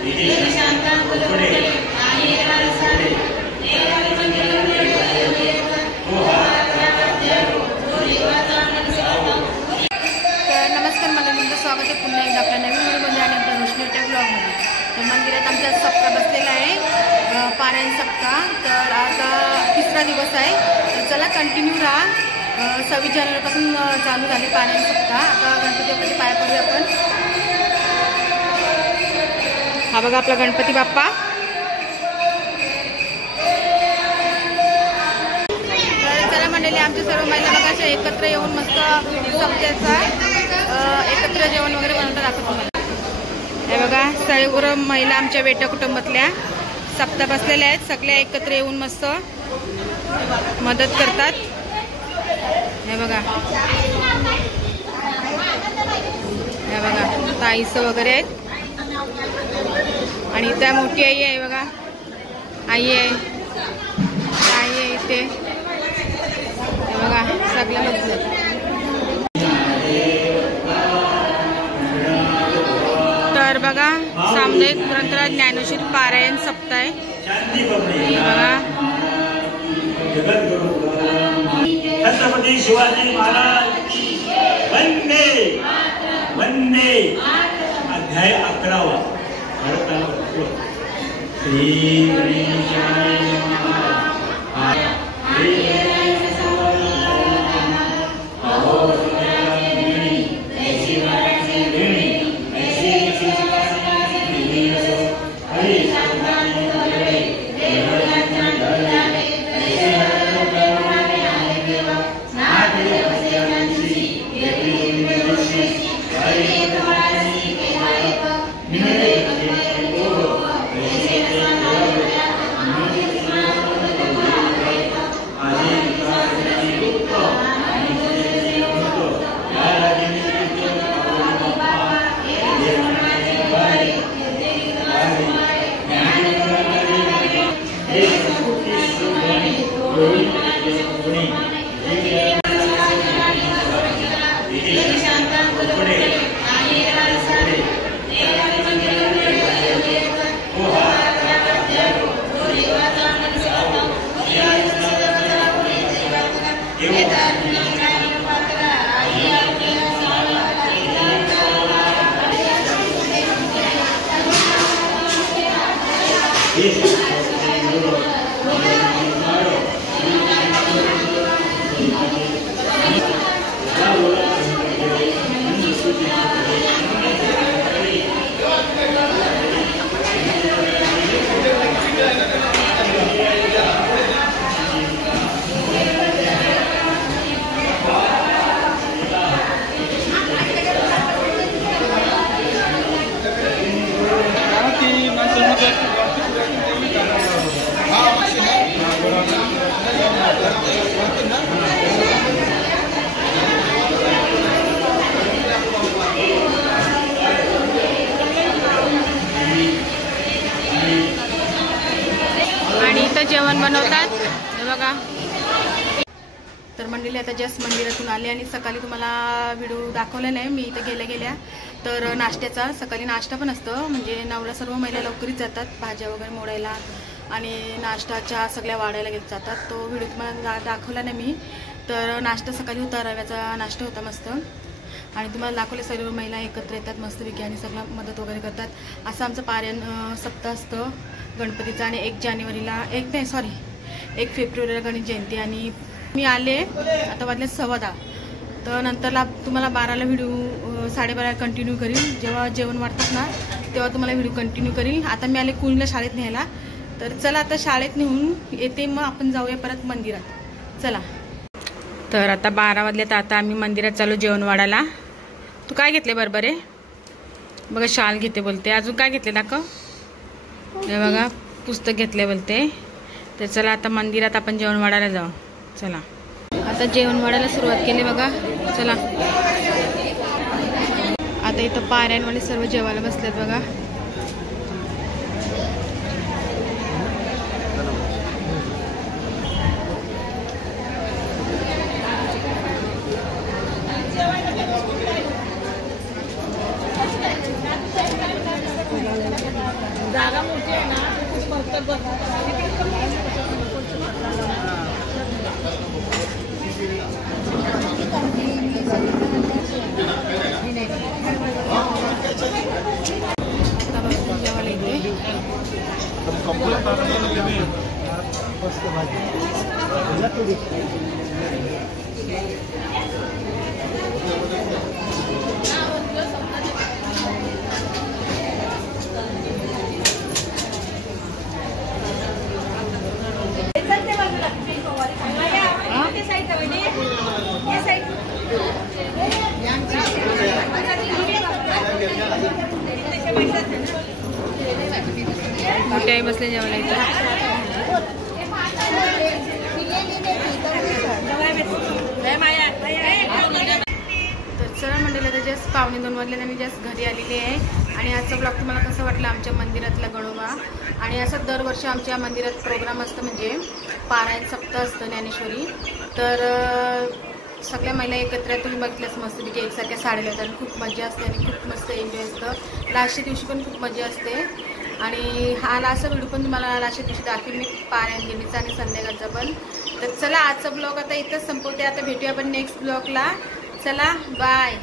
नमस्कार, मला तुमचं स्वागत आहे पुन्हा एकदा आपल्या नवीन व्हिडिओमध्ये आणि आपल्या रोशनीच्या ब्लॉगमध्ये. तर मंदिरात आमचा सप्ताह बसलेला आहे, पारायण सप्ताह. तर आता तिसरा दिवस आहे. तर चला कंटिन्यू राहा. 26 जानेवारीपासून चालू झाले पारायण सप्ताह. आता गणपती बाप्पाचे पाया पडूया आपण. हा बघा आपला गणपती बाप्पा. चला मंडळी, आमच्या सर्व महिला बघा अशा एकत्र येऊन मस्त सप्त्याचा एकत्र जेवण वगैरे बनवतात. आपण तुम्हाला हे बघा सर्व महिला आमच्या बेटा कुटुंबातल्या सप्ताह बसलेल्या आहेत. सगळ्या एकत्र येऊन मस्त मदत करतात. हे बघा ताईचं वगैरे आहेत. आणि त्या मोठी आई आहे बघा, आई आहे इथे. हे बघा सगळ्या बसले. तर बघा सामुदायिक ग्रंथराज ज्ञानेश्वरी पारायण सप्ताह आहे. बघा छत्रपती शिवाजी महाराज की वंदे वंदे. अध्याय 11. श्री गणेशाय नमः. आणि इथं जेवण बनवतात. हे बघा. तर मंडळी आता जस्ट मंदिरातून आले आणि सकाळी तुम्हाला व्हिडिओ दाखवला नाही मी. इथं गेल्या तर नाश्त्याचा सकाळी नाश्ता पण असतं. म्हणजे नवरा सर्व महिला लवकरच जातात भाज्या वगैरे मोडायला आणि नाश्ताच्या सगळ्या वाढायला घेत जातात. तो व्हिडिओ तुम्हाला दाखवला नाही मी. तर नाश्ता सकाळी होता, रव्याचा नाश्ता होता मस्त. आणि तुम्हाला दाखवले सर्व महिला एकत्र येतात मस्तपैकी आणि सगळं मदत वगैरे करतात. असं आमचं पारायण सप्ताह असतं गणपतीचं. आणि 1 फेब्रुवारीला गणेश जयंती. आणि मी आले आता वाजले 10:15. तर नंतरला तुम्हाला 12ला व्हिडिओ 12:30 कंटिन्यू करील. जेव्हा जेवण वाटतात ना तेव्हा तुम्हाला व्हिडिओ कंटिन्यू करील. आता मी आले कुणीला शाळेत न्यायला. तर चला आता शाळेत नेऊन येते, मग आपण जाऊया परत मंदिरात. चला. तर आता 12 वाजले. तर आता आम्ही मंदिरात चालू जेवण वाढायला. तू काय घेतले बरोबर आहे बघा, शाल घेते बोलते. अजून काय घेतले दाखव. हे बघा पुस्तक घेतले बोलते. तर चला आता मंदिरात आपण जेवण वाढायला जाऊ. चला आता जेवण वाढायला सुरुवात केली बघा. चला आता इथं पारायणवाले सर्व जेवायला बसलेत बघा. जागा मोठी आहे ना मोठे आई बसले जेवायला इथं. तर चला मंडळी, आता जस्ट 1:45 वाजले आणि जस्ट घरी आलेली आहे. आणि आजचा ब्लॉग तुम्हाला कसं वाटलं आमच्या मंदिरातला गणोबा. आणि असं दरवर्षी आमच्या मंदिरात प्रोग्राम असतं, म्हणजे पारायण सप्ताह असतं ज्ञानेश्वरी. तर सगळ्या महिला एकत्र तुम्ही बघितल्यास मस्तपैकी एकसारख्या साड्या लावतात आणि खूप मजा असते आणि खूप मस्त एन्जॉय असतं. लास्टच्या दिवशी पण खूप मजा असते. आणि हा असा व्हिडिओ पण तुम्हाला लास्टच्या दिवशी दाखवेल मी, पारायण दिनीचा आणि संध्याकाळचा पण. तर चला आजचा ब्लॉग आता इथंच संपवते. आता भेटूया आपण नेक्स्ट ब्लॉगला. चला बाय.